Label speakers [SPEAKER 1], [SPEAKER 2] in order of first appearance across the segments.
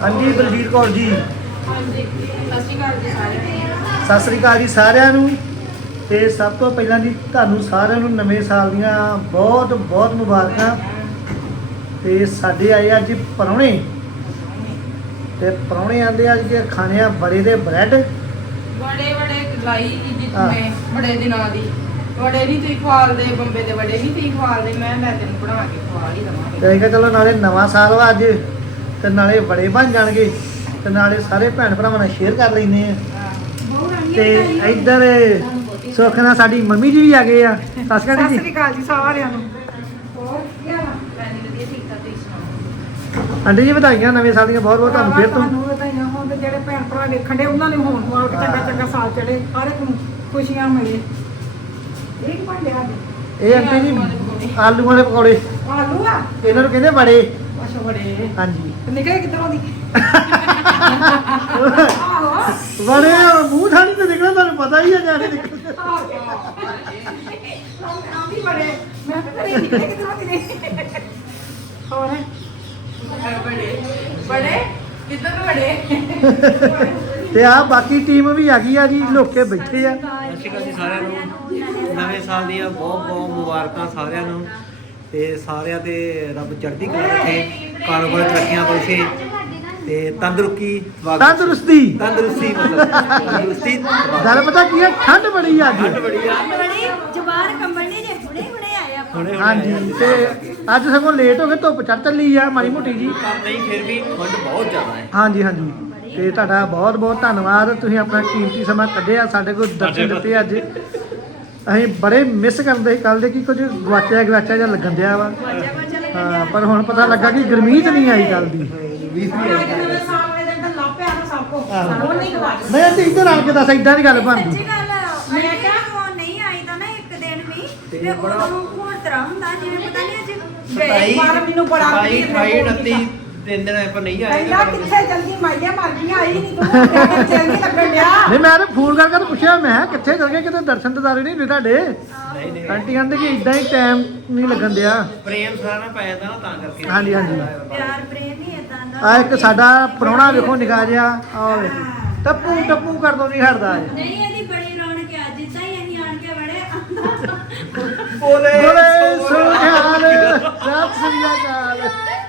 [SPEAKER 1] ਹਾਂਜੀ ਬਲਜੀਤ ਕੌਰ ਜੀ।
[SPEAKER 2] ਹਾਂਜੀ ਸਤਿ ਸ਼੍ਰੀ ਅਕਾਲ ਜੀ ਸਾਰਿਆਂ ਨੂੰ।
[SPEAKER 1] ਸਤਿ ਸ੍ਰੀ ਅਕਾਲ ਜੀ ਸਾਰਿਆਂ ਨੂੰ। ਤੇ ਸਭ ਤੋਂ ਪਹਿਲਾਂ ਜੀ ਤੁਹਾਨੂੰ ਸਾਰਿਆਂ ਨੂੰ ਨਵੇਂ ਸਾਲ ਦੀਆਂ ਬਹੁਤ ਬਹੁਤ ਮੁਬਾਰਕਾਂ। ਤੇ ਸਾਡੇ ਆਏ ਅੱਜ ਪ੍ਰਾਹੁਣੇ ਤੇ ਪ੍ਰਾਹੁਣੇ ਆਂਦੇ ਅੱਜ ਕਿ ਖਾਣੇ ਆ ਬੜੇ ਦੇ ਬ੍ਰੈਡ
[SPEAKER 2] ਬੜੇ ਲਾਈ ਜਿੱਥੇ ਬੜੇ ਦਿਨਾਂ ਦੀ ਬੜੇ ਨਹੀਂ ਤੁਸੀਂ ਖਵਾਲਦੇ ਬੰਬੇ ਦੇ ਬੜੇ ਨਹੀਂ ਤੁਸੀਂ ਖਵਾਲਦੇ ਮੈਂ ਤੈਨੂੰ ਬਣਾ ਕੇ ਖਵਾ ਹੀ ਦਵਾਂਗੀ।
[SPEAKER 1] ਤੇ ਕਿਹਾ ਚਲੋ ਨਾਲੇ ਨਵਾਂ ਸਾਲ ਵਾ ਅੱਜ ਤੇ ਨਾਲੇ ਬੜੇ ਬਣ ਜਾਣਗੇ ਤੇ ਨਾਲੇ ਸਾਰੇ ਭੈਣ ਭਰਾਵਾਂ ਨਾਲ ਸ਼ੇਅਰ ਕਰ ਲੈਂਦੇ ਆ। ਤੇ ਇੱਧਰ ਸੁੱਖ ਨਾਲ ਸਾਡੀ ਮੰਮੀ ਜੀ ਵੀ ਆ ਗਏ ਆ। ਸਤਿ ਸ਼੍ਰੀ ਅਕਾਲ ਜੀ
[SPEAKER 2] ਸਾਰਿਆਂ ਨੂੰ। ਹੋਰ ਕੀ ਹਾਲ ਹੈ? ਵਧੀਆ ਠੀਕ ਠਾਕ ਤੁਸੀਂ ਸੁਣਾਓ।
[SPEAKER 1] ਆਂਟੀ ਜੀ ਵਧਾਈਆਂ ਨਵੇਂ ਸਾਲ ਦੀਆਂ ਬਹੁਤ ਬਹੁਤ ਤੁਹਾਨੂੰ ਫਿਰ ਤੋਂ।
[SPEAKER 3] ਤੁਹਾਨੂੰ ਵਧਾਈਆਂ ਹੋਣ ਤੇ ਜਿਹੜੇ ਭੈਣ ਭਰਾ ਵੇਖਣ ਦੇ ਉਹਨਾਂ ਨੇ ਹੋਣ ਵਾਲ ਚੰਗਾ ਸਾਲ ਚੜੇ ਹਰ ਇੱਕ ਨੂੰ ਖੁਸ਼ੀਆਂ ਮਿਲੇ। ਇਹ ਕੀ ਬਣ ਰਿਹਾ ਜੀ?
[SPEAKER 1] ਇਹ ਆਂਟੀ ਜੀ ਆਲੂਆਂ ਦੇ ਪਕੌੜੇ
[SPEAKER 3] ਆਲੂ ਆ
[SPEAKER 1] ਇਹਨਾਂ ਨੂੰ ਕਹਿੰਦੇ ਬੜੇ।
[SPEAKER 3] ਅੱਛਾ ਬੜੇ
[SPEAKER 1] ਹਾਂਜੀ
[SPEAKER 3] ਨਿਕਲੇ ਕਿੱਧਰੋਂ ਦੀ?
[SPEAKER 1] ਬੜੇ ਮੂੰਹ ਥਾਣੀ ਤੇ ਨਿਕਲਦਾ ਤੁਹਾਨੂੰ ਪਤਾ ਹੀ ਹੈ ਜਾਣੇ ਨਿਕਲਦੇ।
[SPEAKER 3] ਆਹ ਵੀ ਬੜੇ ਮੈਂ ਤਾਂ ਕਰੇ ਨਿਕਲੇ ਕਿੱਧਰੋਂ ਦੀ ਨੇ। ਹੋਰ
[SPEAKER 2] ਬੜੇ ਕਿੱਧਰ ਨੂੰ ਬੜੇ
[SPEAKER 1] ਤੇ ਆ ਬਾਕੀ ਟੀਮ ਵੀ ਆ ਗਈ ਆ ਜੀ ਲੋਕੇ ਬੈਠੇ ਆ।
[SPEAKER 4] ਸਤਿ ਸ਼੍ਰੀ ਅਕਾਲ ਜੀ ਸਾਰਿਆਂ ਨੂੰ। ਨਵੇਂ ਸਾਲ ਦੀਆਂ ਬਹੁਤ ਬਹੁਤ ਮੁਬਾਰਕਾਂ ਸਾਰਿਆਂ ਨੂੰ। ਤੇ ਸਾਰਿਆਂ ਤੇ ਰੱਬ ਚੜ੍ਹਦੀ ਕਲਾ ਰੱਖੇ, ਕਾਰੋਬਾਰ ਤਰੱਕੀਆਂ ਬਖਸ਼ੇ ਤੇ ਤੰਦਰੁਸਤੀ ਤੰਦਰੁਸਤੀ ਮਤਲਬ ਤੰਦਰੁਸਤੀ।
[SPEAKER 1] ਗੱਲ ਪਤਾ ਕੀ ਹੈ ਠੰਡ ਬੜੀ ਆ
[SPEAKER 4] ਠੰਡ
[SPEAKER 1] ਅੱਜ।
[SPEAKER 4] ਬੜੀ ਆ।
[SPEAKER 5] ਜਵਾਰ ਕੰਬਣੀ ਜੇ ਹੁਣੇ ਆਇਆ
[SPEAKER 4] ਹੁਣੇ
[SPEAKER 1] ਹਾਂਜੀ ਤੇ ਅੱਜ ਸਗੋਂ ਲੇਟ ਹੋ ਗਏ, ਧੁੱਪ ਚੜ੍ਹ ਚੱਲੀ ਆ ਮਾੜੀ ਮੋਟੀ ਜੀ।
[SPEAKER 4] ਪਰ ਨਹੀਂ ਫਿਰ ਵੀ ਠੰਡ ਬਹੁਤ ਜ਼ਿਆਦਾ ਹੈ।
[SPEAKER 1] ਹਾਂਜੀ ਹਾਂਜੀ ਤੇ ਤੁਹਾਡਾ ਬਹੁਤ ਬਹੁਤ ਧੰਨਵਾਦ, ਤੁਸੀਂ ਆਪਣਾ ਕੀਮਤੀ ਸਮਾਂ ਕੱਢਿਆ ਸਾਡੇ ਕੋਲ ਦਰਸ਼ਨ ਦਿੱਤੇ ਅੱਜ। ਅਸੀਂ ਬੜੇ ਮਿਸ ਕਰਦੇ ਸੀ ਕੱਲ ਦੇ ਕਿ ਕੁਝ ਗਵਾਚਿਆ ਜਿਹਾ ਲੱਗਣ ਦਿਆ ਵਾ। ਹਾਂ ਪਰ ਹੁਣ ਪਤਾ ਲੱਗਾ ਕਿ ਗਰਮੀ ਤਾਂ ਨਹੀਂ ਆਈ ਕੱਲ ਦੀ।
[SPEAKER 3] ਨਵੇਂ ਸਾਲ ਦੇ ਦਿਨ ਤਾਂ ਲੱਭਿਆ ਨਾ ਸਭ ਕੋ
[SPEAKER 1] ਆਹੋ।
[SPEAKER 3] ਉਹ ਨਹੀਂ ਗਵਾਚ।
[SPEAKER 1] ਮੈਂ ਤੇ ਇੱਧਰ ਆ ਕੇ ਦੱਸ ਇਦਾਂ ਦੀ ਗੱਲ ਬਣਦੀ।
[SPEAKER 5] ਸੱਚੀ ਗੱਲ ਮੈਂ ਕਿਹਾ ਉਹ ਨਹੀਂ ਆਈ ਤਾਂ ਨਾ ਇੱਕ ਦਿਨ ਵੀ ਤੇ ਉਹਨੂੰ ਹੋਰ ਤਰ੍ਹਾਂ ਹੁੰਦਾ ਜਿਵੇਂ ਪਤਾ ਨਹੀਂ ਅੱਜ
[SPEAKER 3] ਗਏ ਪਰ ਮੈਨੂੰ ਬੜਾ
[SPEAKER 4] 28 ਦਿਨ ਪਰ ਨਹੀਂ ਆਏ।
[SPEAKER 3] ਕਹਿੰਦਾ ਕਿੱਥੇ ਜਲਦੀ ਮਾਈਆ ਮਰ ਗਈਆਂ ਆਈ ਨਹੀਂ ਤੂੰ ਚੈਨ ਨਹੀਂ ਲੱਗਣ ਡਿਆ।
[SPEAKER 1] ਨਹੀਂ ਮੈਂ ਤਾਂ ਫੋਨ ਕਰਕੇ ਤਾਂ ਪੁੱਛਿਆ, ਮੈਂ ਕਿਹਾ ਕਿੱਥੇ ਚਲ ਗਏ, ਕਿਤੇ ਦਰਸ਼ਨ ਦਿਦਾਰੇ ਨਹੀਂ ਹੁੰਦੇ ਤੁਹਾਡੇ।
[SPEAKER 4] ਨਹੀਂ ਨਹੀਂ
[SPEAKER 1] ਆਂਟੀ ਕਹਿੰਦੇ ਕਿ ਇਦਾਂ ਹੀ ਟਾਈਮ ਨਹੀਂ ਲੱਗਣ ਦਿਆ।
[SPEAKER 4] ਪ੍ਰੇਮ ਸਾਰਾ ਨਾ ਪੈ ਜਾਂਦਾ ਨਾ ਤਾਂ ਕਰਕੇ।
[SPEAKER 1] ਹਾਂਜੀ ਹਾਂਜੀ
[SPEAKER 5] ਪਿਆਰ ਪ੍ਰੇਮ ਹੀ ਇਦਾਂ ਦਾ।
[SPEAKER 1] ਆ ਇੱਕ ਸਾਡਾ ਪ੍ਰਾਹੁਣਾ ਵੇਖੋ ਨਿਕਾ ਜਿਹਾ ਆ ਟੱਪੂ ਟੱਪੂ ਕਰ ਦੋ ਨਹੀਂ ਹਟਦਾ ਇਹ।
[SPEAKER 5] ਨਹੀਂ ਇਹਦੀ ਬੜੀ ਰੌਣਕ ਹੈ ਜਿੱਦਾਂ ਹੀ ਅਸੀਂ ਆਣ ਕੇ ਬੜੇ
[SPEAKER 4] ਬੋਲੇ
[SPEAKER 1] ਬੋਲੇ ਸੁਖਾਲ ਸਤਿ ਸ੍ਰੀ ਅਕਾਲ।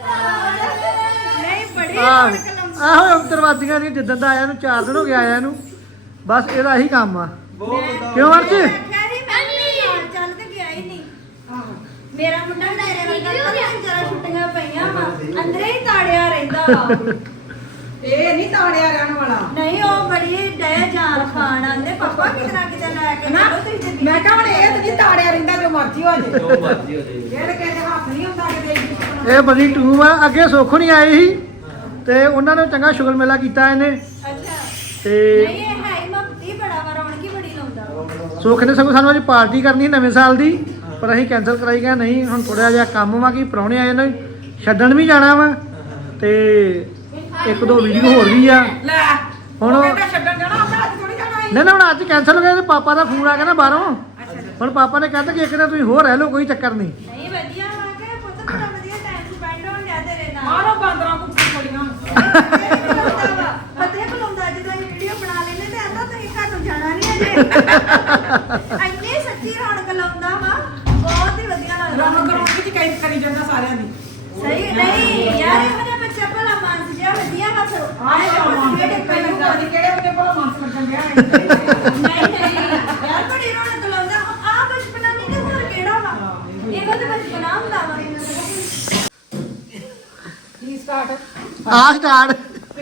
[SPEAKER 5] ਨਹੀਂ ਬੜੀ
[SPEAKER 1] ਆਹ
[SPEAKER 5] ਰੌਣਕ ਲਾਉਂਦਾ।
[SPEAKER 1] ਆਹੋ ਦਰਵਾਜ਼ੀਆਂ ਦੀਆਂ ਜਿੱਦਾਂ ਦਾ ਆਇਆ ਨੂੰ 4 ਦਿਨ ਹੋ ਗਏ ਆਇਆ ਨੂੰ, ਬਸ ਇਹਦਾ ਇਹੀ ਕੰਮ ਆ। ਕਿਉਂ ਅਰਸ਼?
[SPEAKER 5] ਮੈਂ ਨਹੀਂ ਚੱਲ ਤੇ ਗਿਆ ਹੀ ਨਹੀਂ। ਮੇਰਾ ਮੁੰਡਾ ਮੇਰੇ ਵਰਗਾ ਜਰਾ ਛੁੱਟੀਆਂ ਪਈਆਂ ਵਾ ਅੰਦਰੇ ਹੀ ਤਾੜਿਆ ਰਹਿੰਦਾ ਵਾ।
[SPEAKER 3] ਇਹ ਨਹੀਂ ਤਾੜਿਆ ਰਹਿਣ ਵਾਲਾ।
[SPEAKER 5] ਨਹੀਂ ਉਹ ਬੜੀ ਡੈ ਜਾਨ ਖਾਣ ਆਂਦੇ ਪਾਪਾ ਕਿਤਨਾ ਕਿਤੇ ਲੈ ਕੇ
[SPEAKER 3] ਨਾ
[SPEAKER 5] ਚਲੋ ਤੁਸੀਂ ਤੇ
[SPEAKER 3] ਮੈਂ ਕਹਾਂ ਹੁਣ ਇਹ ਤਾਂ ਨਹੀਂ ਤਾੜਿਆ ਰਹਿੰਦਾ ਜੋ ਮਰਜ਼ੀ ਹੋ ਜੇ।
[SPEAKER 4] ਜੋ ਮਰਜ਼ੀ ਹੋ ਜਾਏ।
[SPEAKER 3] ਜਿਹੜੇ ਕਹਿੰਦੇ ਹੱਥ ਨਹੀਂ ਹੁੰਦਾ ਕਿਤੇ
[SPEAKER 1] ਇਹ ਬੜੀ ਟੂਮ ਆ। ਅੱਗੇ ਸੁੱਖ ਨਹੀਂ ਆਏ ਸੀ ਤੇ ਉਹਨਾਂ ਨੇ ਚੰਗਾ ਸ਼ੁਗਰ ਮੇਲਾ ਕੀਤਾ ਇਹਨੇ
[SPEAKER 5] ਅੱਛਾ
[SPEAKER 1] ਤੇ
[SPEAKER 5] ਨਹੀਂ ਇਹ ਹੈ ਹੀ ਮੱਤੀ ਬੜਾ ਵਾ ਰੌਣਕੀ ਬੜੀ ਲਾਉਂਦਾ।
[SPEAKER 1] ਸੁੱਖ ਨੇ ਸਗੋਂ ਸਾਨੂੰ ਅੱਜ ਪਾਰਟੀ ਕਰਨੀ ਸੀ ਨਵੇਂ ਸਾਲ ਦੀ, ਪਰ ਅਸੀਂ ਕੈਂਸਲ ਕਰਾਈ ਗਏ। ਨਹੀਂ ਹੁਣ ਥੋੜਾ ਜਿਹਾ ਕੰਮ ਵਾ ਕਿ ਪ੍ਰਾਹੁਣੇ ਆਏ ਨੇ ਛੱਡਣ ਵੀ ਜਾਣਾ ਵਾ ਤੇ ਇੱਕ ਦੋ ਵੀਡੀਓ ਹੋਰ ਵੀ ਆ।
[SPEAKER 3] ਲੈ
[SPEAKER 1] ਹੁਣ
[SPEAKER 3] ਉਹ ਕਹਿੰਦਾ ਛੱਡਣ ਜਾਣਾ ਆਪਾਂ ਅੱਜ ਥੋੜੀ ਜਾਣਾ ਹੈ।
[SPEAKER 1] ਨਹੀਂ ਨਾ ਹੁਣ ਅੱਜ ਕੈਂਸਲ ਹੋ ਗਿਆ ਤੇ ਪਾਪਾ ਦਾ ਫੋਨ ਆ ਗਿਆ ਨਾ ਬਾਹਰੋਂ। ਹੁਣ ਪਾਪਾ ਨੇ ਕਹਿੰਦਾ ਕਿ ਇੱਕ ਦਿਨ ਤੁਸੀਂ ਹੋਰ ਰਹਿ ਲਓ, ਕੋਈ ਚੱਕਰ ਨਹੀਂ।
[SPEAKER 5] ਨਹੀਂ ਵਧੀਆ ਵਾ ਕਿ ਪੁੱਤ ਬੜਾ ਵਧੀਆ ਟਾਈਮ ਸਪੈਂਡ ਹੋ ਗਿਆ ਤੇਰੇ ਨਾਲ।
[SPEAKER 3] ਮਾਰੋ ਬਾਂਦਰਾਂ ਕੁੱਤੀ ਕੋਲੀਆਂ।
[SPEAKER 5] ਫਤਿਹ ਬੁਲਾਉਂਦਾ ਜਦੋਂ ਇਹ ਵੀਡੀਓ ਬਣਾ ਲੈਨੇ ਤੇ ਆਂਦਾ ਤੁਸੀਂ ਘਰ ਨੂੰ ਜਾਣਾ ਨਹੀਂ ਅਜੇ। ਇੰਨੀ ਸੱਚੀ ਰੌਣਕ ਲਾਉਂਦਾ ਵਾ ਬਹੁਤ ਹੀ ਵਧੀਆ ਲੱਗਦਾ।
[SPEAKER 3] ਰੌਣਕ ਰੌਣਕ ਚ ਕਈ ਕਰੀ ਜਾਂਦਾ ਸਾਰਿਆਂ ਦੀ।
[SPEAKER 5] ਸਹੀ ਨਹੀਂ ਯਾਰ ਇਹੋ ਜਿਹਾ ਬੱਚਾ ਭਲਾ ਮਾਨਸ ਜਿਹਾ ਵਧੀਆ ਵਾ ਸੋ
[SPEAKER 3] ਆਏ ਜਾਵਾਂ
[SPEAKER 5] ਕਿਹੜੇ
[SPEAKER 3] ਮੈਨੂੰ ਪਤਾ ਨਹੀਂ ਕਿਹੜੇ ਵੇਲੇ ਭਲਾ ਮਾਨਸ ਲੱਗਣ ਡਿਆ ਹੈ।
[SPEAKER 5] ਨਹੀਂ ਯਾਰ ਬੜੀ ਰੌਣਕ ਲਾਉਂਦਾ ਆ ਬਚਪਨਾ ਨਹੀਂ ਤੇ ਹੋਰ ਕਿਹੜਾ ਵਾ ਇਹੋ ਤੇ ਬਚਪਨਾ ਹੁੰਦਾ ਵਾ।
[SPEAKER 3] ਕੀ ਸਟਾਰਟ
[SPEAKER 1] ਆ ਸਟਾਰਟ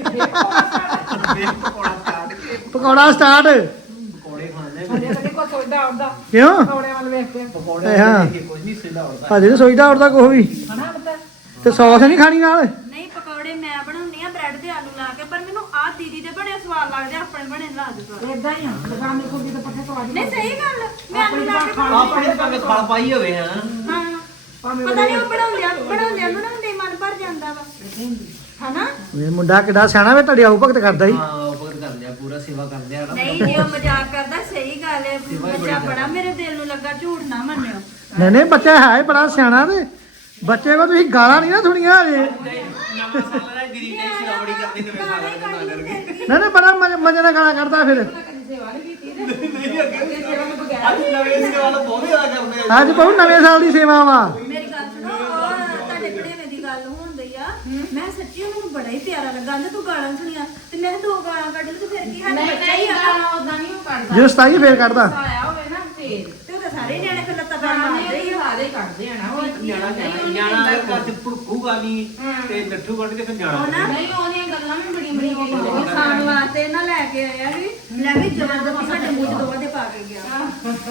[SPEAKER 1] ਪਕੌੜਾ ਸਟਾਰਟ।
[SPEAKER 4] ਪਕੌੜੇ ਖਾਣੇ
[SPEAKER 3] ਅਜੇ ਕਦੇ ਕੋਈ ਸੋਚਦਾ ਹੁੰਦਾ
[SPEAKER 1] ਕਿਉਂ
[SPEAKER 3] ਪਕੌੜੇ ਵੱਲ ਵੇਖ ਕੇ
[SPEAKER 4] ਪਕੌੜੇ
[SPEAKER 1] ਹਾਂ।
[SPEAKER 4] ਦੇਖ ਕੇ ਕੁਝ ਨਹੀਂ ਸਿੱਧਾ ਹੁੰਦਾ।
[SPEAKER 1] ਹਜੇ ਨਹੀਂ ਸੋਚਦਾ ਉੜਦਾ ਕੁਛ ਵੀ
[SPEAKER 3] ਹਨਾ ਪਤਾ
[SPEAKER 1] ਤੇ ਸੌਸ ਨਹੀਂ ਖਾਣੀ ਨਾਲ।
[SPEAKER 5] ਨਹੀਂ ਪਕੌੜੇ ਮੈਂ ਬਣਾਉਣੀ ਆ ਬ੍ਰੈਡ ਤੇ ਆਲੂ ਲਾ ਕੇ, ਪਰ ਮੈਨੂੰ ਆ ਦੀਦੀ ਦੇ ਬੜੇ ਸਵਾਦ ਲੱਗਦੇ ਆਪਣੇ ਬਣੇ ਲਾ ਦੇ।
[SPEAKER 3] ਇਦਾਂ ਹੀ ਆ ਦੁਕਾਨ ਦੇ ਕੋਲ ਜਦੋਂ ਪੱਠੇ ਸਵਾਦ
[SPEAKER 5] ਨਹੀਂ ਸਹੀ ਗੱਲ ਮੈਂ ਆਲੂ ਲਾ ਕੇ
[SPEAKER 4] ਆਪਣੇ ਭਾਵੇਂ ਖਲ ਪਾਈ ਹੋਵੇ ਹਾਂ।
[SPEAKER 5] ਹਾਂ ਪਤਾ ਨਹੀਂ ਉਹ ਬਣਾਉਂਦਿਆਂ ਨੂੰ ਨਾ ਹੁੰਦੇ ਮਨ ਭਰ ਜਾਂਦਾ ਵਾ ਹਨਾ।
[SPEAKER 1] ਇਹ ਮੁੰਡਾ ਕਿੱਡਾ ਸਿਆਣਾ ਵੇ, ਤੁਹਾਡੀ ਆਉ ਭਗਤ ਕਰਦਾ ਹੀ।
[SPEAKER 4] ਹਾਂ ਉਪਰ ਕਰਦੇ ਆ ਪੂਰਾ ਸੇਵਾ ਕਰਦੇ ਆ ਨਾ।
[SPEAKER 5] ਨਹੀਂ ਜੇ ਉਹ ਮਜ਼ਾਕ ਕਰਦਾ ਸਹੀ ਗੱਲ ਹੈ। ਬੱਚਾ ਬੜਾ ਮੇਰੇ ਦਿਲ ਨੂੰ ਲੱਗਾ, ਝੂਠ ਨਾ ਮੰਨਿਓ।
[SPEAKER 1] ਨਹੀਂ ਨਹੀਂ ਬੱਚਾ ਹੈ ਬੜਾ ਸਿਆਣਾ ਤੇ ਬੱਚੇ ਕੋ ਤੁਸੀਂ ਗਾਲਾਂ ਨਹੀਂ ਨਾ ਸੁਣੀਆਂ ਹਜੇ।
[SPEAKER 4] ਸਾਲਾਂ ਦੀ ਦੀਦੀ ਨੇ ਸੇਵਾ ਬੜੀ ਕਰਦੀ ਨਵੇਂ ਸਾਲ ਦੇ ਨਾਲ ਕਰਕੇ
[SPEAKER 1] ਨਾ ਬੜਾ ਮਜ਼ੇ ਨਾਲ ਗਾਲਾਂ ਕੱਢਦਾ ਫਿਰ
[SPEAKER 2] ਸੇਵਾ ਨਹੀਂ ਕੀਤੀ ਤੇ
[SPEAKER 4] ਨਹੀਂ ਅੱਗੇ
[SPEAKER 2] ਸੇਵਾ ਤੋਂ ਬਗੈਰ
[SPEAKER 4] ਅੱਜ ਨਵੇਂ ਸੇਵਾ ਨੂੰ ਬਹੁਤ ਜ਼ਿਆਦਾ ਕਰਦੇ ਆ
[SPEAKER 1] ਅੱਜ ਬਹੁਤ ਨਵੇਂ ਸਾਲ ਦੀ ਸੇਵਾ ਵਾ
[SPEAKER 5] ਮੇਰੀ ਗੱਲ ਸੁਣੋ ਤੁਹਾਡੇ ਭਣੇਵੇਂ ਦੀ ਗੱਲ ਹੁੰਦੀ ਆ ਮੈਂ ਸੱਚੀ ਉਹਨੂੰ ਬੜਾ ਹੀ ਪਿਆਰਾ ਲੱਗਾ ਤੇ ਤੂੰ ਗਾਲਾਂ ਸੁਣੀਆਂ ਤੇ ਮੈਂ 2 ਗਾਲਾਂ ਕੱਢ ਲਈ ਤੇ ਫਿਰ ਕੀ ਹੱਥ
[SPEAKER 2] ਨਹੀਂ
[SPEAKER 5] ਬੱਚਾ ਹੀ
[SPEAKER 2] ਨਹੀਂ
[SPEAKER 5] ਆ
[SPEAKER 2] ਗਾਣਾ ਉਦਾਂ ਨਹੀਂ ਉਹ ਕਰਦਾ
[SPEAKER 1] ਜੇ 27 ਫੇਰ ਕੱਢਦਾ
[SPEAKER 2] ਆਇਆ ਹੋਵੇ ਨਾ ਫੇਰ
[SPEAKER 5] ਤੇ ਉਹ ਤਾਂ ਸਾਰੇ ਨਿਆਣੇ ਫਿਰ ਲੱਤਾਂ ਪੈਰ
[SPEAKER 2] ਗਾਣੇ
[SPEAKER 5] ਮਾਰਦੇ ਹੀ ਆ
[SPEAKER 2] ਸਾਰੇ ਕੱਢਦੇ ਆ ਨਾ ਉਹ
[SPEAKER 4] ਨਿਆਣਾ ਅਗਰ ਘਰ ਚ ਭੁੜਕੂਗਾ ਨਹੀਂ ਤੇ ਨੱਠੂਗਾ ਨਹੀਂ ਤੇ ਫਿਰ
[SPEAKER 5] ਉਹ ਨਾ
[SPEAKER 4] ਜਾਣਾ
[SPEAKER 2] ਨਹੀਂ ਉਹਦੀਆਂ ਗੱਲਾਂ ਵੀ ਬੜੀਆਂ ਬੜੀਆਂ
[SPEAKER 5] ਉਹ ਖਾਣ ਵਾਸਤੇ ਨਾ ਲੈ ਕੇ ਆਇਆ ਵੀ ਲੈ ਵੀ ਜ਼ਬਰਦਸਤੀ ਸਾਡੇ ਮੂੰਹ 'ਚ ਦੋਵਾਂ ਦੇ ਪਾ ਕੇ ਗਿਆ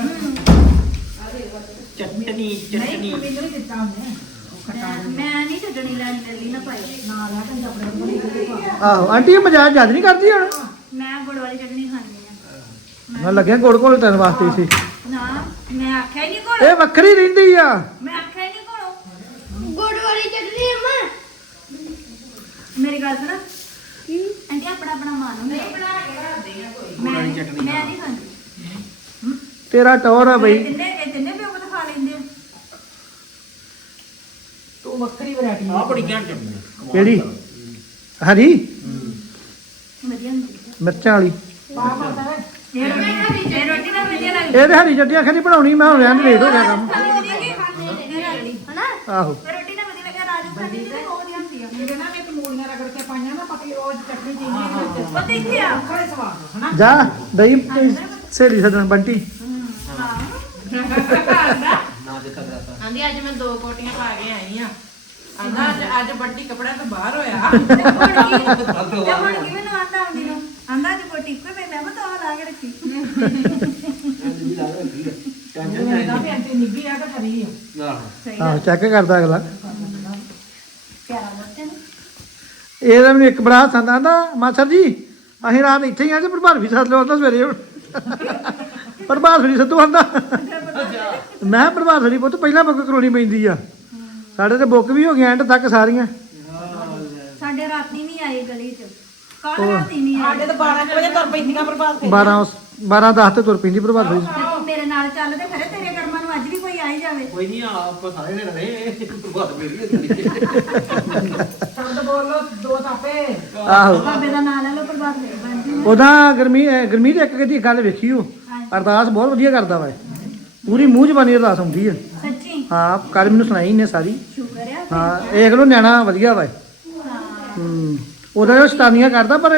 [SPEAKER 4] ਚਟਨੀ
[SPEAKER 3] ਨਹੀਂ ਮੈਨੂੰ ਵੀ ਦਿੱਤਾ ਉਹਨੇ
[SPEAKER 5] ਮੈਂ ਨਹੀਂ ਛੱਡਣੀ ਲੈਣ ਲਈ ਨਾ ਪਾਈ
[SPEAKER 3] ਨਾ ਲੈ ਕੇ ਆਪਣੇ ਬੜੀ ਬੜੀ ਪਾ
[SPEAKER 1] ਆਹੋ ਆਂਟੀ ਮਜ਼ਾਕ ਜ਼ਿਆਦਾ ਨਹੀਂ ਕਰਦੀ ਹੁਣ
[SPEAKER 5] ਮੈਂ ਗੁੜ ਵਾਲੀ ਚਟਨੀ ਖਾਣੀ ਆ
[SPEAKER 1] ਮੈਂ ਲੱਗਿਆ ਗੁੜ ਘੋਲ ਤੇਰੇ ਵਾਸਤੇ ਸੀ
[SPEAKER 5] ਨਾ ਮੈਂ ਆਖਿਆ ਹੀ ਨਹੀਂ ਕੋਲ
[SPEAKER 1] ਇਹ ਵੱਖਰੀ ਰਹਿੰਦੀ ਆ
[SPEAKER 5] ਮੈਂ ਆਖਿਆ ਹੀ ਨਹੀਂ ਕੋਲ
[SPEAKER 6] ਗੁੜ ਵਾਲੀ ਚਟਨੀ ਅੰਮਾ
[SPEAKER 5] ਮੇਰੀ ਗੱਲ ਸੁਣ ਆਂਟੀ ਆਪਣਾ ਆਪਣਾ ਮਾਨ ਹੁੰਦਾ
[SPEAKER 2] ਬਣਾ ਕੇ ਰੱਖਦੇ ਆ ਕੋਈ
[SPEAKER 5] ਮੈਂ ਨਹੀਂ ਖਾਂਦੀ
[SPEAKER 1] ਤੇਰਾ ਟੌਰ ਆ ਬਈ
[SPEAKER 5] ਇਹ ਤਿੰਨੇ ਪਿਓ ਕੋ ਤਾਂ ਖਾ ਲੈਂਦੇ ਆ
[SPEAKER 3] ਤੂੰ ਵੱਖਰੀ ਵੈਰਾਈਟੀ
[SPEAKER 4] ਆ ਬੜੀ ਘੈਂਟ ਚਟਨੀ ਆ।
[SPEAKER 1] ਕਿਹੜੀ ਹਰੀ
[SPEAKER 5] ਵਧੀਆ ਹੁੰਦੀ
[SPEAKER 1] ਮਿਰਚਾਂ ਵਾਲੀ
[SPEAKER 3] ਪਾ ਪਾਤਾ ਵੇ
[SPEAKER 5] ਇਹ ਰੋਟੀ ਤਾਂ ਵਧੀਆ ਲੱਗਦੀ
[SPEAKER 1] ਇਹ ਤੇ ਹਰੀ ਚਟਨੀ ਆਖੇ ਨਹੀਂ ਬਣਾਉਣੀ ਮੈਂ ਹੁਣ ਰਹਿਣ ਲੇਟ ਹੋ ਗਿਆ ਕੰਮ
[SPEAKER 5] ਹਨਾ
[SPEAKER 1] ਆਹੋ
[SPEAKER 5] ਰੋਟੀ ਤਾਂ ਵਧੀਆ ਲੱਗਿਆ ਰਾਜੂ ਖਾਂਦੀ ਤੇ ਬਹੁਤ ਵਧੀਆ ਹੁੰਦੀ ਆ
[SPEAKER 3] ਇਹਦੇ ਨਾਲ ਇੱਕ ਮੂਲੀਆਂ ਰਗੜ ਕੇ ਪਾਈਆਂ ਨਾ ਪਤਲੀ ਉਹ ਚਟਨੀ ਚੀਜ਼ੀ ਵਿੱਚ
[SPEAKER 5] ਪਤਾ ਇੱਥੇ ਆ
[SPEAKER 3] ਬੜੇ ਸਵਾਦ ਹਨਾ
[SPEAKER 1] ਜਾ ਦਹੀਂ ਸਹੇਲੀ ਸੱਜਣ ਬੰਟੀ
[SPEAKER 4] ਨਾ ਦੇਖਾ ਕਰਤਾ
[SPEAKER 2] ਆਂਦੀ ਅੱਜ ਮੈਂ 2 ਕੋਟੀਆਂ ਪਾ ਕੇ ਆਈ ਆ ਆਂਦਾ ਅੱਜ ਵੱਡੀ ਕੱਪੜਾ ਤੋਂ ਬਾਹਰ ਹੋਇਆ
[SPEAKER 5] ਤੇ ਹੁਣ ਕੀ ਮੈਨੂੰ ਆਂਦਾ ਆਉਂਦੀ ਨੂੰ ਆਂਦਾ ਅੱਜ ਕੋਈ ਟਿੱਕੋ ਮੈਂ ਬਤਾ ਲਾ ਕੇ ਰੱਖੀ
[SPEAKER 3] ਇਹਦਾ ਵੀ ਅੰਤੀ ਨਿੱਗੀ ਆ ਕਿ ਖਰੀ ਆ
[SPEAKER 5] ਸਹੀ
[SPEAKER 1] ਆਹੋ ਚੈੱਕ ਕਰਦਾ ਅਗਲਾ
[SPEAKER 5] ਪਿਆਰਾ ਬੱਚਾ ਨਾ
[SPEAKER 1] ਇਹਦਾ ਮੈਨੂੰ ਇੱਕ ਬੜਾ ਹੱਸਦਾ ਆਂਦਾ ਮਾਸਟਰ ਜੀ ਅਸੀਂ ਰਾਤ ਇੱਥੇ ਹੀ ਆ ਤੇ ਪ੍ਰਭਾਤ ਵੀ ਸੱਦ ਲਓ ਆਂਦਾ ਸਵੇਰੇ ਹੁਣ ਪ੍ਰਭਾਤ ਫਰੀ ਸੱਤੂ ਆਂਦਾ ਮੈਂ ਪ੍ਰਭਾਤ ਫਰੀ ਪੁੱਤ ਪਹਿਲਾਂ ਬੁੱਕ ਕਰਾਉਣੀ ਪੈਂਦੀ ਆ ਸਾਡੇ ਤੇ ਬੁੱਕ ਵੀ ਹੋ ਗਈਆਂ ਐਂਡ ਤੱਕ ਸਾਰੀਆਂ
[SPEAKER 5] ਸਾਡੇ ਰਾਤੀ ਨਹੀਂ ਆਏ ਗਲੀ 'ਚ ਕੱਲ ਰਾਤੀ ਨਹੀਂ ਆਏ
[SPEAKER 3] ਸਾਡੇ ਤਾਂ 12 ਵਜੇ ਤੁਰ ਪੈਂਦੀਆਂ ਪ੍ਰਭਾਤ ਫੇਰੀ
[SPEAKER 1] 12:10 ਤੇ ਤੁਰ ਪੈਂਦੀ ਪ੍ਰਭਾਤ ਫਰੀ
[SPEAKER 5] ਤੇ ਤੂੰ ਮੇਰੇ ਨਾਲ ਚੱਲ ਤੇ ਖਰੇ ਤੇਰੇ ਕਰਮਾਂ ਨੂੰ ਅੱਜ ਵੀ ਕੋਈ ਆ ਹੀ ਜਾਵੇ
[SPEAKER 4] ਕੋਈ ਨਹੀਂ ਆਪ ਸਾਰੇ ਨੇ ਰਹੇ ਪ੍ਰਭਾਤ ਮੇਰੀ ਹੈ
[SPEAKER 3] ਸ਼ਬਦ ਬੋਲੋ 2 ਤਾਪੇ
[SPEAKER 1] ਆਹੋ
[SPEAKER 5] ਬਾਬੇ ਦਾ ਨਾਂ ਲੈ ਲਓ ਪ੍ਰਭਾਤ ਫੇਰ ਬਣ ਜੀ
[SPEAKER 1] ਉਹਦਾ ਗਰਮੀ ਦੀ ਇੱਕ ਕਿਹਦੀ ਗੱਲ ਵੇਖੀ ਉਹ ਅਰਦਾਸ ਬਹੁਤ ਵਧੀਆ ਕਰਦਾ ਵਾ ਇਹ। ਪੂਰੀ ਮੂੰਹ ਜ਼ਬਾਨੀ ਅਰਦਾਸ ਹੁੰਦੀ ਹੈ
[SPEAKER 5] ਸੱਚੀ
[SPEAKER 1] ਹਾਂ ਕੱਲ ਮੈਨੂੰ ਸੁਣਾਈ ਇਹਨੇ ਸਾਰੀ
[SPEAKER 5] ਸ਼ੁਕਰ ਆ
[SPEAKER 1] ਹਾਂ ਦੇਖ ਲਓ ਨਿਆਣਾ ਵਧੀਆ ਵਾ ਇਹ। ਉਹਦਾ ਜੋ ਸ਼ਤਾਨੀਆਂ ਕਰਦਾ ਪਰ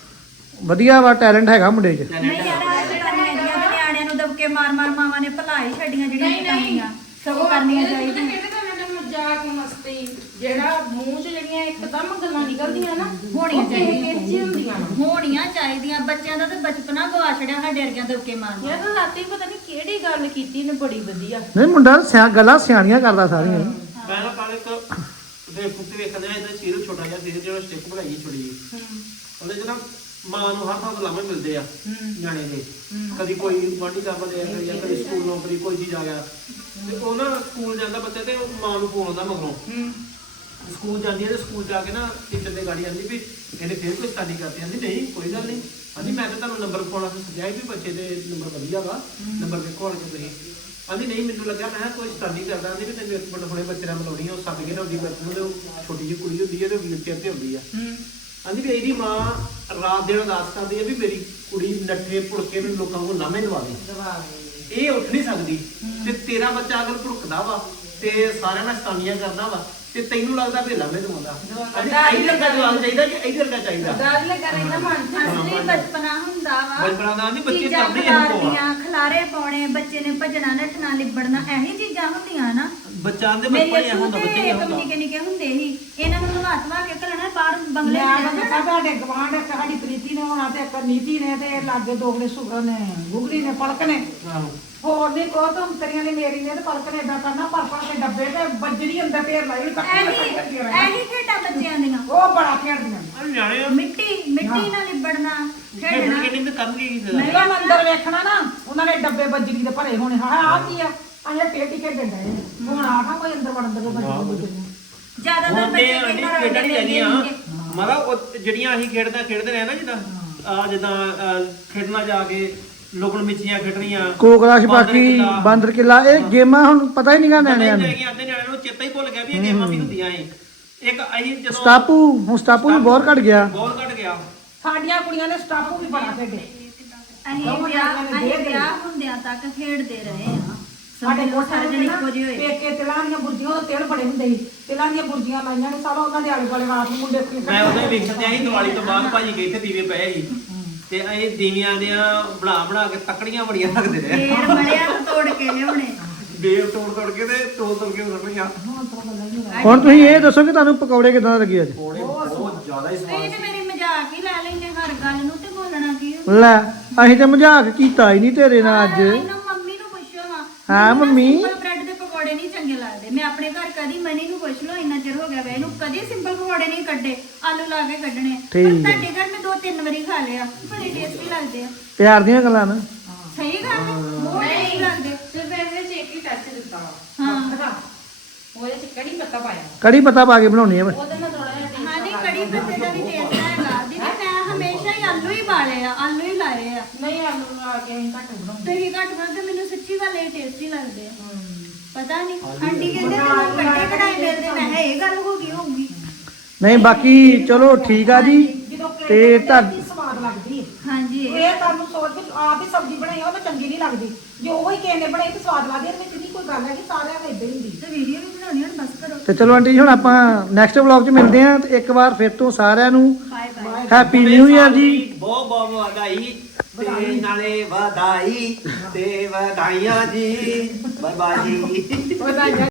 [SPEAKER 1] ਵਧੀਆ ਵਾ ਟੈਲੈਂਟ ਹੈਗਾ ਮੁੰਡੇ 'ਚ
[SPEAKER 5] ਨਹੀਂ ਯਾਰ ਆ ਸ਼ੈਤਾਨੀਆਂ ਦੀਆਂ ਤੇ ਨਿਆਣਿਆਂ ਨੂੰ ਦਬਕੇ ਮਾਰ ਮਾਵਾਂ ਨੇ ਭਲਾਈ ਛੱਡੀਆਂ ਜਿਹੜੀਆਂ ਸ਼ੈਤਾਨੀਆਂ ਸਗੋਂ ਕਰਨੀਆਂ ਚਾਹੀਦੀਆਂ
[SPEAKER 2] ਮਜ਼ਾਕ ਮਸਤੀ ਜਿਹੜਾ ਮੂੰਹ 'ਚ ਜਿਹੜੀਆਂ ਇੱਕਦਮ ਗੱਲਾਂ ਨਿਕਲਦੀਆਂ ਨਾ
[SPEAKER 5] ਹੋਣੀਆਂ ਚਾਹੀਦੀਆਂ
[SPEAKER 2] ਕਿੱਚੀ ਹੁੰਦੀਆਂ ਵਾ
[SPEAKER 5] ਹੋਣੀਆਂ ਚਾਹੀਦੀਆਂ ਬੱਚਿਆਂ ਦਾ ਤੇ ਬਚਪਨਾ ਗਵਾ ਛੜਿਆ ਸਾਡੇ ਵਰਗਿਆਂ ਦਬਕੇ ਮਾਰ
[SPEAKER 2] ਯਾਰ ਰਾਤੀ ਪਤਾ ਨਹੀਂ ਕਿਹੜੀ ਗੱਲ ਕੀਤੀ ਨੇ ਬੜੀ ਵਧੀਆ
[SPEAKER 1] ਨਹੀਂ ਮੁੰਡਾ ਗੱਲਾਂ ਸਿਆਣੀਆਂ ਕਰਦਾ ਸਾਰੀਆਂ
[SPEAKER 4] ਮੈਂ ਨਾ ਕੱਲ ਇੱਕ ਦੇ ਕੁੱਤੇ ਵੇਖਦੇ ਆ ਇਹਦਾ ਸੀਰੀਅਲ ਛੋਟਾ ਜਿਹਾ ਸੀਰੀਅਲ ਜਿਹੜਾ ਸਟਿਪ ਬਣਾਈ ਛੋੜੀ ਜੀ ਉਹਦੇ ਚ ਨਾ ਮਾਂ ਨੂੰ ਹਰ ਥਾਂ ਤੋਂ ਲਾਮੇ ਮਿਲਦੇ ਆ ਨਿਆਣੇ ਦੇ ਕਦੀ ਕੋਈ ਵਾਢੀ ਕਰ ਬਲੇ ਜਾਂ ਕਦੀ ਸਕੂਲੋਂ ਕਦੀ ਕੋਈ ਚੀਜ਼ ਆ ਗਿਆ ਤੇ ਉਹ ਨਾ ਸਕੂਲ ਜਾਂਦਾ ਬੱਚਾ ਤੇ ਉਹ ਮਾਂ ਨੂੰ ਫੋਨ ਆਉਂਦਾ ਮਗਰੋਂ ਸਕੂਲ ਜਾਂਦੀ ਹੈ ਤੇ ਸਕੂਲ ਜਾ ਕੇ ਨਾ ਟੀਚਰ ਦੇ ਗਾੜੀ ਆਂਦੀ ਵੀ ਇਹਨੇ ਫੇਰ ਕੋਈ ਸਟੱਡੀ ਕਰਦੀ ਆਂਦੀ ਨਹੀਂ ਕੋਈ ਗੱਲ ਨਹੀਂ ਆਂਦੀ ਮੈਂ ਤਾਂ ਤੁਹਾਨੂੰ ਨੰਬਰ ਪਾਉਣਾ ਸੀ ਸੱਜਿਆ ਵੀ ਬੱਚੇ ਦੇ ਨੰਬਰ ਵਧੀਆ ਵਾ ਨੰਬਰ ਵੇਖੋ ਆਣ ਕੇ ਤੁਸੀਂ ਆਂਦੀ ਨਹੀਂ ਮੈਨੂੰ ਲੱਗਾ ਮੈਂ ਕੋਈ ਸਟੱਡੀ ਕਰਦਾ ਆਂਦੀ ਵੀ ਤੈਨੂੰ ਇੱਕ ਮਿੰਟ ਹੁਣੇ ਬੱਚੇ ਨਾਲ ਮਿਲਾਉਣੀ ਆ ਉਹ ਸੱਦ ਕੇ ਨਾ ਉਹਦੀ ਬੱਚੇ ਨੂੰ ਤੇ ਉਹ ਛੋਟੀ ਜਿਹੀ ਕੁੜੀ ਹੁੰਦੀ ਹੈ ਤੇ ਵੀਲ ਚੇਅਰ ਤੇ ਹੁੰਦੀ ਆ ਆਂਦੀ ਵੀ ਇਹਦੀ ਮਾਂ ਰਾਤ ਦਿਨ ਅਰਦਾਸ ਕਰਦੀ ਹੈ ਵੀ ਮੇਰੀ ਕੁੜੀ ਨੱਠੇ ਭੁੜਕੇ ਮੈਨੂੰ ਲੋਕਾਂ ਕੋਲ ਲਾਮੇ ਦਵਾਵੇ ਇਹ ਉੱਠ ਨਹੀਂ ਸਕਦੀ ਤੇ ਤੇਰਾ ਬੱਚਾ ਅਗਰ ਭੁੜਕਦਾ ਵਾ ਤੇ ਸਾਰਿਆਂ ਨਾਲ ਸਤਾਨੀਆਂ ਕਰਦਾ ਵਾ ਤੇ ਤੈਨੂੰ ਲੱਗਦਾ ਵੀ ਲਾਮੇ ਦਵਾਉਂਦਾ ਅਜੀ ਇਧਰ ਦਾ ਜਵਾਬ ਚਾਹੀਦਾ ਕਿ ਇਧਰ ਦਾ ਚਾਹੀਦਾ
[SPEAKER 2] ਡਰ ਲੱਗਾ ਰਹਿੰਦਾ ਮਨ 'ਚ
[SPEAKER 5] ਅਸਲੀ ਬਚਪਨਾ ਹੁੰਦਾ ਵਾ
[SPEAKER 4] ਬਚਪਨਾ ਦਾ ਨਹੀਂ ਬੱਚੇ
[SPEAKER 5] ਚੀਜ਼ਾਂ
[SPEAKER 4] ਕਰਦੇ ਇਹਨੂੰ
[SPEAKER 5] ਖਿਲਾਰਦੀਆਂ, ਖਿਲਾਰੇ ਪਾਉਣੇ ਬੱਚੇ ਨੇ ਭਜਣਾ ਨੱਠਣਾ ਲਿਬੜਨਾ ਇਹੀ ਚੀਜ਼ਾਂ ਹੁੰਦੀਆਂ ਨਾ
[SPEAKER 4] ਬੱਚਾ ਦੇ
[SPEAKER 5] ਮੇਰੀ
[SPEAKER 4] ਬੱਚੇ
[SPEAKER 5] ਅਸੂ
[SPEAKER 4] ਹੁੰਦਾ ਬੱਚੇ
[SPEAKER 5] ਤੇ
[SPEAKER 4] ਇਹ
[SPEAKER 5] ਇੱਕ
[SPEAKER 4] ਹੁੰਦਾ
[SPEAKER 5] ਨਿੱਕੇ ਨਿੱਕੇ ਹੁੰਦੇ ਸੀ ਇਹਨਾਂ ਨੂੰ ਨਵਾਤਵਾ ਕੇ ਘਲਣਾ ਬਾਹਰ ਬੰਗਲੇ
[SPEAKER 3] ਮੈਂ
[SPEAKER 5] ਚ
[SPEAKER 3] ਕਹਿੰਦਾ ਸਾਡੇ ਗਵਾਂਢ ਸਾਡੀ ਪ੍ਰੀਤੀ ਨੇ ਹੋਣਾ ਤੇ ਇੱਕ ਨੀਤੀ ਨੇ ਤੇ ਲਾਗੇ ਦੋਗਲੇ ਸੁਗਰ ਨੇ ਗੁਗਲੀ ਨੇ ਪਲਕ ਨੇ
[SPEAKER 4] ਆਹੋ
[SPEAKER 3] ਹੋਰ ਨਹੀਂ ਕੋ ਤੁਮ ਤੇਰੀਆਂ ਨੇ ਮੇਰੀ ਨੇ ਤੇ ਪਲਕ ਨੇ ਏਦਾਂ ਕਰਨਾ ਪਰ ਕੇ ਡੱਬੇ ਤੇ ਬੱਜਰੀ ਅੰਦਰ ਢੇਰ ਲਾਈ ਹੋਈ ਕੱਟੀ
[SPEAKER 5] ਇਹੀ ਖੇਡਾਂ ਬੱਚਿਆਂ ਦੀਆਂ
[SPEAKER 3] ਉਹ ਬੜਾ ਖੇਡਦੀਆਂ
[SPEAKER 4] ਅਰੇ ਨਿਆਣੇ
[SPEAKER 5] ਮਿੱਟੀ ਨਾਲ ਲਿਬੜਨਾ ਖੇਡਣਾ
[SPEAKER 4] ਕਿੰਨੇ ਤੇ ਕਰਨਗੇ ਕੀ ਫਿਰ
[SPEAKER 3] ਨਹੀਂ ਉਹ ਅੰਦਰ ਵੇਖਣਾ ਨਾ ਉਹਨਾਂ ਨੇ ਡੱਬੇ ਬੱਜਰੀ ਦੇ ਭਰੇ ਹੋਣੇ ਹਾਂ ਆ ਕੀ ਆ ਅਜੇ ਟੇਟੀ ਖੇਡਣ ਡਏ ਹੁਣ ਆਖਾ ਕੋਈ ਅੰਦਰ ਵੜਨ ਦੇ ਬੱਜਰੀ
[SPEAKER 5] ਜ਼ਿਆਦਾਤਰ
[SPEAKER 4] ਹੁਣ
[SPEAKER 5] ਬੱਚੇ
[SPEAKER 4] ਤੇ ਅੰਡੇ ਖੇਡਣ ਹੀ ਜਾਂਦੀਆਂ ਮਤਲਬ ਉਹ ਜਿਹੜੀਆਂ ਅਸੀਂ ਖੇਡਦੇ ਰਹੇ ਨਾ ਜਿੱਦਾਂ ਖੇਡਣਾ ਜਾ ਕੇ ਲੋਕਲ ਮਿੱਚੀਆਂ ਖੇਡਣੀਆਂ
[SPEAKER 1] ਕੋਕਲਾ ਛਪਾਕੀ ਬਾਂਦਰ ਕਿੱਲਾ ਇਹ ਗੇਮਾਂ ਹੁਣ ਪਤਾ ਹੀ ਨਹੀਂਗਾ ਨਿਆਣਿਆਂ ਨੂੰ
[SPEAKER 4] ਅੱਧੇ ਨਿਆਣਿਆਂ ਨੂੰ ਚੇਤਾ ਹੀ ਭੁੱਲ ਗਿਆ ਵੀ ਇਹ ਗੇਮਾਂ ਵੀ ਹੁੰਦੀਆਂ ਏ ਇੱਕ ਅਸੀਂ ਜਦੋਂ
[SPEAKER 1] ਸਟਾਪੂ ਹੁਣ ਸਟਾਪੂ ਵੀ ਬਹੁਤ ਘਟ ਗਿਆ।
[SPEAKER 4] ਬਹੁਤ ਘਟ ਗਿਆ।
[SPEAKER 3] ਸਾਡੀਆਂ ਕੁੜੀਆਂ ਨੇ ਸਟਾਪੂ ਵੀ ਬਣਾ ਖੇਡੇ
[SPEAKER 5] ਅਸੀਂ ਵਿਆਹ ਹੁੰਦਿਆਂ ਤੱਕ ਖੇਡਦੇ ਰਹੇ ਆ
[SPEAKER 3] ਸਾਡੇ ਕੋਲ
[SPEAKER 5] ਸਾਰੇ ਜਣੇ ਇੱਕੋ ਜਿਹੇ ਹੋਏ
[SPEAKER 3] ਪੇਕੇ ਤਿਲਾਂ ਦੀਆਂ ਬੁਰਜੀਆਂ ਤੋਂ ਤਿਲ ਬੜੇ ਹੁੰਦੇ ਸੀ ਤਿਲਾਂ ਦੀਆਂ ਬੁਰਜੀਆਂ ਲਾਈਆਂ ਨੇ ਸਾਰਾ ਉਹਨਾਂ ਦੇ ਆਲੇ ਦੁਆਲੇ ਰਾਤ ਨੂੰ ਮੁੰਡੇ ਕੁੜੀ
[SPEAKER 4] ਮੈਂ ਉਦੋਂ ਹੀ ਵੇਖਣ ਤੇ ਆਈ ਦੀਵਾਲੀ ਤੋਂ ਬਾਅਦ ਭਾਜੀ ਗਏ ਤੇ ਦੀਵੇ ਪਏ ਸੀ ਤੇ ਅਸੀਂ ਦੀਵਿਆਂ ਦੀਆਂ ਬਣਾ ਕੇ ਤਕੜੀਆਂ ਬੜੀਆਂ ਰੱਖਦੇ ਰਹੇ।
[SPEAKER 5] ਫੇਰ ਮੜਿਆ ਤੋਂ ਤੋੜ ਕੇ ਲਿਆਉਣੇ
[SPEAKER 4] ਬੇਲ ਤੋੜ ਕੇ ਤੇ ਤੋੜ ਕੇ ਰੱਖਣੀਆਂ।
[SPEAKER 1] ਹੁਣ ਤੁਸੀਂ ਇਹ ਦੱਸੋ ਕਿ ਤੁਹਾਨੂੰ ਪਕੌੜੇ ਕਿਦਾਂ ਲੱਗੇ ਅੱਜ?
[SPEAKER 4] ਕੋੜੇ ਬਹੁਤ ਜ਼ਿਆਦਾ ਹੀ
[SPEAKER 5] ਇਹ
[SPEAKER 4] ਸਵਾਦ
[SPEAKER 5] ਤੇ ਮੇਰੀ ਮਜ਼ਾਕ ਹੀ ਲੈ ਲੈਂਦੇ ਹਰ ਗੱਲ ਨੂੰ ਤੇ ਬੋਲਣਾ ਕੀ
[SPEAKER 1] ਲੈ ਅਸੀਂ ਤੇ ਮਜ਼ਾਕ ਕੀਤਾ ਹੀ ਨਹੀਂ ਤੇਰੇ ਨਾਲ ਅੱਜ।
[SPEAKER 5] ਇਹਨਾਂ ਮੰਮੀ ਨੂੰ ਪੁੱਛੋ
[SPEAKER 1] ਹਾਂ, ਮੰਮੀ।
[SPEAKER 5] ਬ੍ਰੈਡ ਦੇ ਪਕੌੜੇ ਨਹੀਂ ਚੰਗੇ ਲੱਗਦੇ ਮੈਂ ਆਪਣੇ ਘਰ ਕਦੀ ਮਨੀ ਨੂੰ ਪੁੱਛ ਲਓ ਇੰਨਾ ਚਿਰ ਹੋ ਗਿਆ ਵੇ ਇਹਨੂੰ ਕਦੀ ਸਿੰਪਲ ਪਕੌੜੇ ਨਹੀਂ ਕੱਢੇ ਆਲੂ ਲਾ ਕੇ ਕੱਢਣੇ ਪਰ
[SPEAKER 1] ਠੀਕ ਹੈ।
[SPEAKER 5] ਤੁਹਾਡੇ ਘਰ ਮੈਂ 2-3 ਵਾਰੀ ਖਾ ਲਿਆ ਬੜੇ ਟੇਸਟੀ ਲੱਗਦੇ ਆ
[SPEAKER 1] ਪਿਆਰ ਦੀਆਂ ਗੱਲਾਂ ਨਾ।
[SPEAKER 5] ਸਹੀ ਗੱਲ ਹੈ ਬਹੁਤ ਟੇਸਟੀ ਲੱਗਦੇ
[SPEAKER 2] ਸਿਰਫ ਇਹਦੇ ਚ ਇੱਕ ਹੀ ਟੱਚ ਦਿੱਤਾ ਵਾ
[SPEAKER 5] ਹਾਂ
[SPEAKER 2] ਉਹਦੇ ਚ ਕੜੀ ਪੱਤਾ ਪਾਇਆ
[SPEAKER 1] ਕੜੀ ਪੱਤਾ ਪਾ ਕੇ ਬਣਾਉਣੀ ਹੈ।
[SPEAKER 2] ਉਹਦੇ ਨਾਲ ਥੋੜਾ ਜਿਹਾ taste
[SPEAKER 5] ਹਾਂ ਨਹੀਂ ਕੜੀ ਪੱਤੇ ਦਾ ਵੀ ਟੇਸਟ ਹੈਗਾ ਦੀਦੀ ਮੈਂ ਹਮੇਸ਼ਾ ਹੀ ਆਲੂ ਹੀ ਪਾਲੇ ਆ ਆਲੂ ਹੀ ਲਾਏ ਆ
[SPEAKER 2] ਨਹੀਂ ਆਲੂ ਲਾ ਕੇ ਅਸੀਂ ਘੱਟ ਬਣਾਉਂਦੇ
[SPEAKER 5] ਤੁਸੀਂ ਘੱਟ ਕਰਦੇ ਮੈਨੂੰ ਸੱਚੀ ਗੱਲ ਇਹ ਟੇਸਟੀ ਲੱਗਦੇ ਆ ਪਤਾ ਨਹੀਂ ਆਂਟੀ ਕਹਿੰਦੇ ਮੈਨੂੰ ਕੱਟੇ ਕਢਾਈ ਮਿਲਦੇ ਮੈਂ ਕਿਹਾ ਇਹ ਗੱਲ ਹੋ ਗਈ ਹੋਊਗੀ
[SPEAKER 1] ਨਹੀਂ ਬਾਕੀ ਚਲੋ ਠੀਕ ਆ ਜੀ।
[SPEAKER 3] ਜਦੋਂ
[SPEAKER 1] ਤੇ
[SPEAKER 3] ਤੁਹਾਡੀ ਸਵਾਦ ਲੱਗਦੀ ਹੈ
[SPEAKER 5] ਹਾਂਜੀ
[SPEAKER 3] ਇਹ ਤੁਹਾਨੂੰ ਸੋਚ ਕੇ ਆਪ ਹੀ ਸਬਜ਼ੀ ਬਣਾਈ ਉਹ ਤਾਂ ਚੰਗੀ ਨਹੀਂ ਲੱਗਦੀ ਜੇ ਉਹ ਹੀ ਕਿਸੇ ਨੇ ਬਣਾਈ ਤਾਂ ਸਵਾਦ ਲੱਗਦੀ ਇਹਦੇ ਵਿੱਚ ਨਹੀਂ ਕੋਈ ਗੱਲ ਹੈ ਕਿ ਸਾਰਿਆਂ ਨੂੰ ਇਦਾਂ ਹੀ ਹੁੰਦੀ
[SPEAKER 5] ਤੇ ਵੀਡੀਓ ਵੀ ਬਣਾਉਣੀ ਹੁਣ ਬਸ ਕਰੋ
[SPEAKER 1] ਤੇ ਚਲੋ ਆਂਟੀ ਜੀ ਹੁਣ ਆਪਾਂ ਨੈਕਸਟ ਵਲੌਗ 'ਚ ਮਿਲਦੇ ਆਂ ਤੇ ਇੱਕ ਵਾਰ ਫਿਰ ਤੋਂ ਸਾਰਿਆਂ ਨੂੰ
[SPEAKER 5] bye bye
[SPEAKER 1] happy new year ਜੀ।
[SPEAKER 4] ਬਹੁਤ ਬਹੁਤ ਵਧਾਈ ਤੇ ਨਾਲੇ ਵਧਾਈ ਤੇ ਵਧਾਈਆਂ ਜੀ। ਬਾਏ ਬਾਏ ਜੀ।